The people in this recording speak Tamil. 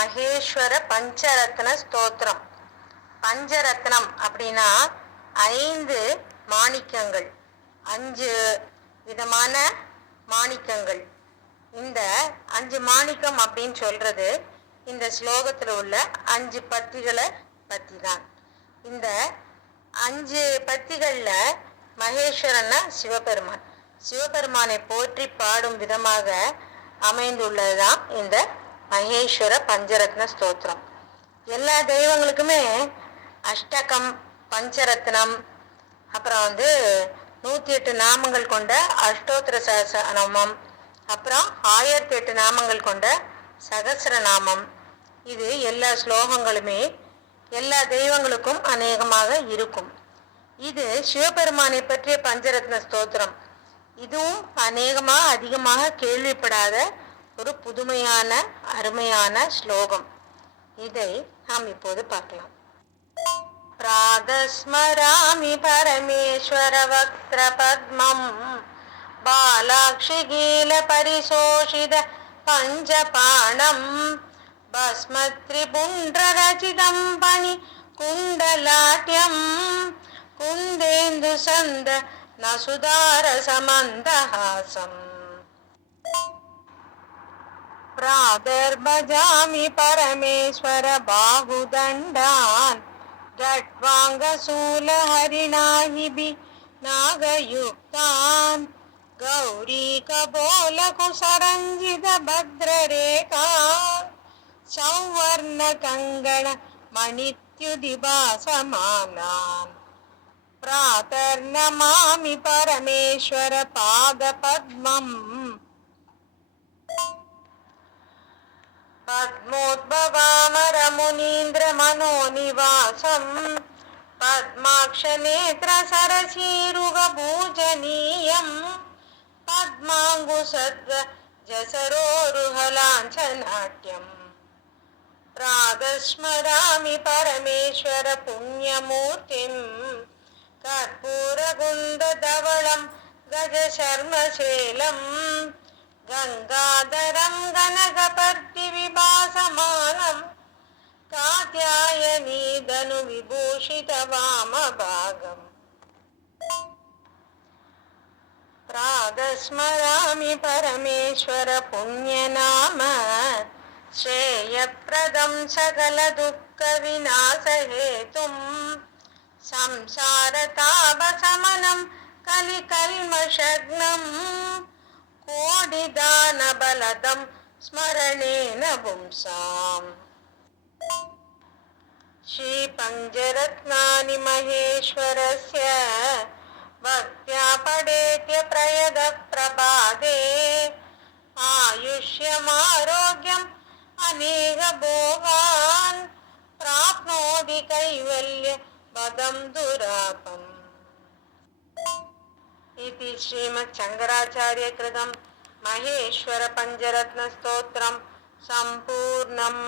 மகேஸ்வர பஞ்சரத்ன ஸ்தோத்திரம். பஞ்சரத்னம் அப்படின்னா ஐந்து மாணிக்கங்கள். அஞ்சு விதமான மாணிக்கங்கள். இந்த அஞ்சு மாணிக்கம் அப்படின்னு சொல்றது இந்த ஸ்லோகத்தில் உள்ள அஞ்சு பத்திகளை பத்தி தான் இந்த அஞ்சு பத்திகளில் மகேஸ்வரன்னா சிவபெருமான். சிவபெருமானை போற்றி பாடும் விதமாக அமைந்துள்ளதுதான் இந்த மகேஸ்வர பஞ்சரத்ன ஸ்தோத்திரம். எல்லா தெய்வங்களுக்குமே அஷ்டகம் பஞ்சரத்னம் அப்புறம் வந்து நூற்றி எட்டு நாமங்கள் கொண்ட அஷ்டோத்திர சகசநாமம் அப்புறம் ஆயிரத்தி எட்டு நாமங்கள் கொண்ட சகசரநாமம். இது எல்லா ஸ்லோகங்களுமே எல்லா தெய்வங்களுக்கும் அநேகமாக இருக்கும். இது சிவபெருமானை பற்றிய பஞ்சரத்ன ஸ்தோத்திரம். இதுவும் அநேகமாக அதிகமாக கேள்விப்படாத ஒரு புதுமையான அருமையான ஸ்லோகம் இதை நாம் இப்போது பார்க்கலாம் प्रातस्मरामि परमेश्वरवक्त्रपद्मम् बालाक्षिगीलपरिशोषित पञ्चपाणम् भस्मत्रिपुण्ड्ररचितं पणि कुण्डलाट्यम् कुन्देन्दुसन्द न सुदारसमन्दहासम् प्रादर्भजामि परमेश्वर बाहुदण्डान्। घट्वाङ्गशूलहरिणायिभि नागयुक्तान्। गौरी कबोलकुसरञ्जितभद्ररेखा सौवर्णकङ्कण मणित्युदिभासमानान् प्रातर्नमामि परमेश्वर पादपद्मम्। पद्मोद्भवामरमुनीन्द्रमनोनिवासम्। पद्माक्षनेत्रसरसीरुगभूजनीयम् नाट्यं प्रागस्मरामि परमेश्वर पुण्यमूर्तिं कर्पूरगुन्दधवलं गज शर्मशेलं गङ्गाधरं गणगपर्ति ధను విభూషిత వామ భాగం ప్రాగస్మరామి పరమేశ్వర పుణ్యనామ శ్రేయప్రదం సకల దుఃఖ వినాశహేతుం సంసారతాపశమనం కలికల్మషగ్నం కోడిదానబలదం స్మరణేన పుంసాం. श्रीपञ्चरत्नानि महेश्वरस्य भक्त्या पडेत्य प्रयदः प्रभाते आयुष्यमारोग्यम् अनेकभोगान् प्राप्नोति कैवल्य पदं दुरापम्। इति श्रीमच्छङ्कराचार्यकृतं महेश्वरपञ्चरत्नस्तोत्रं सम्पूर्णम्